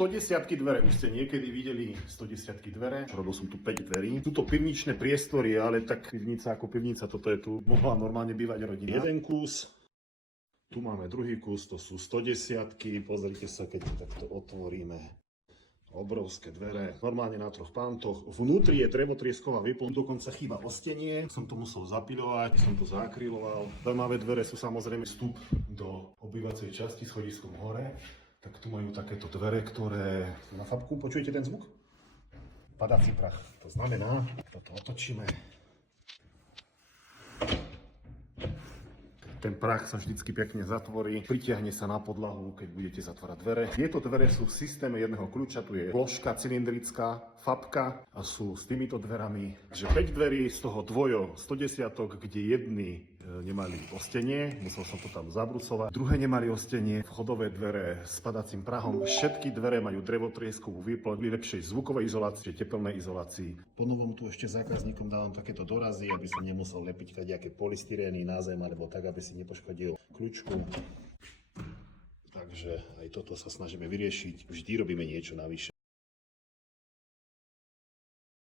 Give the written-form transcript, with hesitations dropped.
110 dvere, už ste niekedy videli 110 dvere, robil som tu 5 dverí. Sú to pivničné priestory, ale tak pivnica ako pivnica, toto je tu, mohla normálne bývať rodina. Jeden kus, tu máme druhý kus, to sú 110, pozrite sa, keď to takto otvoríme. Obrovské dvere, normálne na 3 pantoch. Vnútri je drevotriesková výplň, dokonca chýba ostenie. Som to musel zapiľovať, som to zakryloval. Zaujímavé dvere sú samozrejme vstup do obývacej časti s schodiskom hore. Tak tu majú takéto dvere, ktoré na fabku, počujete ten zvuk? Padací prach. To znamená, toto otočíme. Ten prach sa vždycky pekne zatvorí, pritiahne sa na podlahu, keď budete zatvárať dvere. Tieto dvere sú v systéme jedného kľúča, tu je ploška cylindrická, fabka a sú s týmito dverami. Takže 5 dverí, z toho dvojo 110, kde jedny nemali ostenie, musel som to tam zabrucovať. Druhé nemali ostenie, vchodové dvere s padacím prahom. Všetky dvere majú drevotrieskovú výplň, lepšej zvukovej izolácii, tepelnej izolácii. Po novom tu ešte zákazníkom dávam takéto dorazy, aby som nemusel lepiť nejaké polystyrény na zem, alebo tak, aby si nepoškodil kľúčku. Takže aj toto sa snažíme vyriešiť. Vždy robíme niečo navyše.